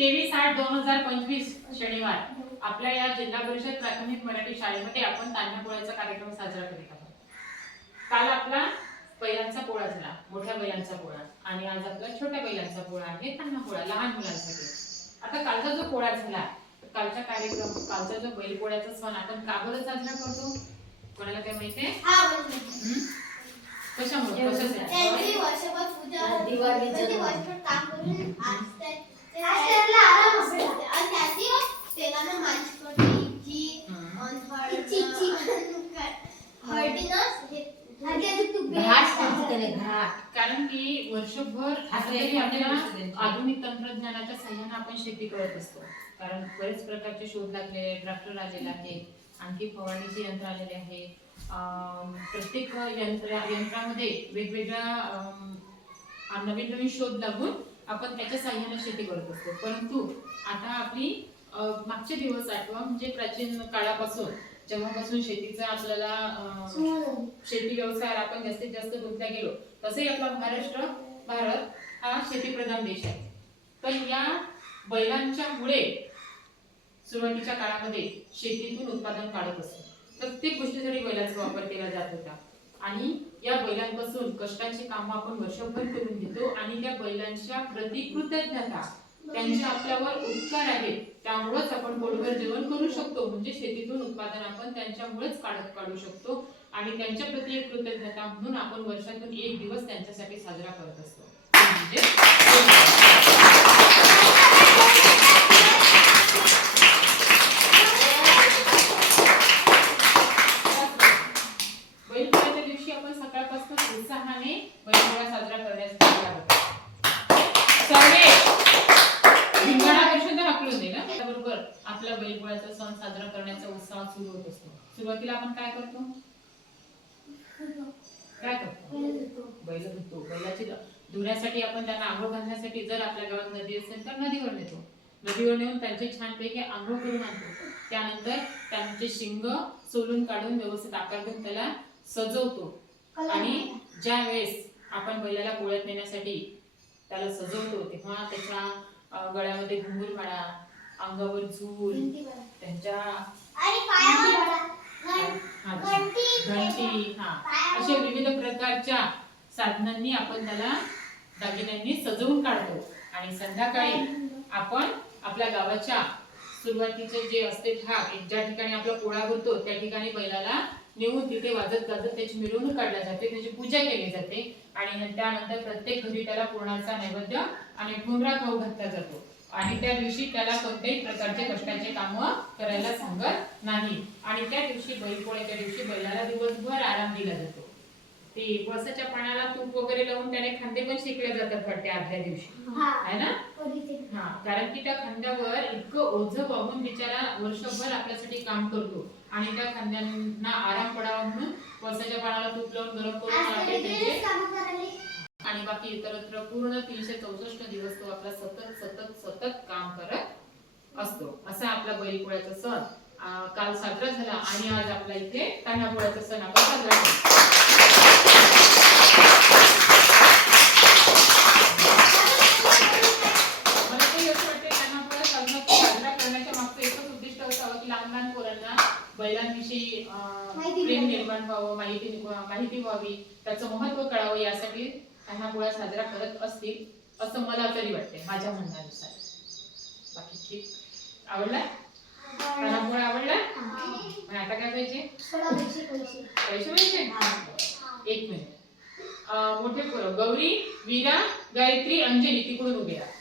23/8/2025 शनिवार आपल्या या जिल्हा परिषद प्राथमिक मराठी शाळेमध्ये आपण तान्हा पोळ्याचा कार्यक्रम साजरा करीत आहोत. काल आपला बैलांचा पोळा झाला, मोठ्या बैलांचा पोळा, आणि आज आपला छोट्या बैलांचा पोळा आहे, तान्हा पोळा लहान मुलांसाठी. आता कालचा जो पोळा झाला, कालचा कार्यक्रम, कालचा जो बैल पोळ्याचा सण आपण का बरं साजरा करतो? कोणाला काय माहितीये? कशामुळे? कशासाठी? वर्षभर पूजा दिवाळीचं काम करून आज त्याला आराम असतो आणि त्याची तेलाने मालिश करते कारण की वर्षभर आधुनिक तंत्रज्ञानाच्या सहाय्याने आपण शेती करत असतो. कारण बरेच प्रकारचे शोध लागले, ट्रॅक्टर आलेले आहे, आणखी फवारणीचे यंत्र आलेले आहे. प्रत्येक यंत्रामध्ये वेगवेगळ्या नवीन नवीन शोध लागून आपण त्याच्या सहाय्याने शेती करत असतो. परंतु आता आपली मागचे दिवस आठवा, म्हणजे प्राचीन काळापासून जेव्हापासून शेतीचा आपल्याला शेती व्यवसायात आपण जास्तीत जास्त गुंतल्या गेलो, तसे आपला भारत हा शेतीप्रधान देश आहे. तर या बैलांच्या मुळे सुरुवातीच्या काळामध्ये शेतीतून उत्पादन काढत असतो. प्रत्येक गोष्टीसाठी बैलांचा वापर केला जात होता आणि या बैलांपासून कष्टाची कामं आपण वर्षभर करून घेतो आणि त्या बैलांच्या प्रति कृतज्ञता, त्यांचे आपल्यावर उपकार आहेत, त्यामुळेच आपण पोटभर जेवण करू शकतो. म्हणजे शेतीतून उत्पादन आपण त्यांच्यामुळेच काढू शकतो आणि त्यांच्या प्रति एक कृतज्ञता म्हणून आपण वर्षातून एक दिवस त्यांच्यासाठी साजरा करत असतो. म्हणजे बैलपोळ्याच्या दिवशी आपण सकाळपासून उत्साहाने बैलपोळा साजरा करण्यास आहोत. सर्वे हाकलून दे ना. त्याबरोबर आपला बैलपोळ्याचा सण साजरा करण्याचा उत्साह सुरू होत असतो. सुरुवातीला आपण काय करतो? बैल धुतो. बैलाची धुण्यासाठी आपण त्यांना आंघोळ घालण्यासाठी जर आपल्या गावात नदी असेल तर नदीवर नेतो. नदीवर नेऊन त्यांची छानपैकी आंघोळ करून आणतो. त्यानंतर त्यांचे शिंग सोलून काढून व्यवस्थित आकार देऊन त्याला सजवतो आणि ज्या वेळेस आपण बैलाला पोळ्यात नेण्यासाठी त्याला सजवतो तेव्हा त्याच्या गळ्यामध्ये घुंगूर माळा, अंगावर झूल, त्यांच्या घंटी, अशा विविध प्रकारच्या साधनांनी आपण त्याला दागिन्यांनी सजवून काढतो. आणि संध्याकाळी आपण आपल्या गावाच्या सुरुवातीचे जे असते ठाक, ज्या ठिकाणी आपला पोळा भरतो त्या ठिकाणी बैलाला नेऊन तिथे वाजत गाजत त्याची मिरवणूक काढली जाते, त्याची पूजा केली जाते आणि त्यानंतर प्रत्येक घरी त्याला पुरणाचा नैवेद्य आणि ठुमरा खाऊ घातला जातो. आणि त्या दिवशी त्याला कोणत्याही प्रकारचे कष्टाचे काम करायला सांगत नाही. आणि त्या दिवशी बैलपोळ्याच्या दिवशी बैलाला दिवसभर आराम दिला जातो. ते पळसाच्या पानाला तूप वगैरे लावून त्याने खांदे पण शेकले जातात वाटते आदल्या दिवशी, है ना? कारण की त्या खांद्यावर इतकं ओझं वाहून बिचारा वर्षभर आपल्यासाठी काम करतो आणि त्या खांद्यांना आराम पडावा म्हणून पळसाच्या पानाला तूप लावून गरम करून आणि बाकी इतरत्र पूर्ण 364 दिवस तो आपला सतत काम करत असतो. असा आपला बैलपोळ्याचा सण काल साजरा झाला आणि आज आपला इथे तान्हा पोळ्याचा सण आपण साजरा करतो. मला तरी असं वाटते तान्हा पोळा साजरा करण्याच्या मागचं एकच उद्दिष्ट असावं की लहान लहान पोरांना बैलांविषयी प्रेम निर्माण व्हावं, माहिती व्हावी, त्याचं महत्त्व कळावं, यासाठी तान्हा पोळा साजरा करत असतील असं मला तरी वाटते, माझ्या म्हणण्यानुसार. बाकी ठीक. आवडला तान्हा पोळा? आवडला? आता काय पाहिजे? पैसे पाहिजे. 1 मिनिट. मोठे पोरं गौरी, वीरा, गायत्री, अंजली तिकडून उभे राहा.